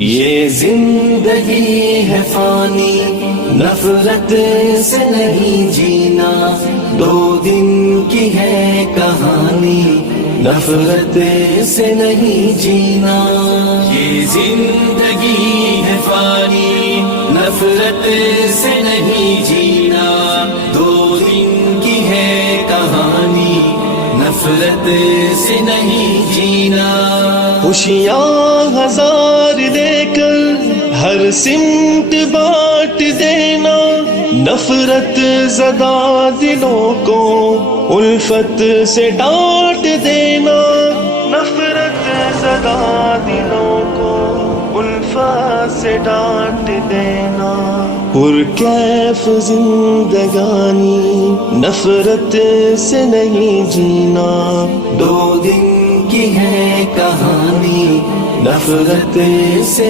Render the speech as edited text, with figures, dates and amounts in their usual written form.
یہ زندگی ہے فانی، نفرت سے نہیں جینا، 2 دن کی ہے کہانی، نفرت سے نہیں جینا۔ یہ زندگی ہے فانی، نفرت سے نہیں جینا، 2 دن کی ہے کہانی، نفرت سے نہیں جینا۔ خوشیاں ہزار دے کر ہر سمت بانٹ دینا، نفرت زدہ دلوں کو الفت سے ڈانٹ دینا، نفرت زدہ دلوں کو الفت سے ڈانٹ دینا۔ پرکیف زندگانی، نفرت سے نہیں جینا، 2 دن کی ہے کہانی، نفرت سے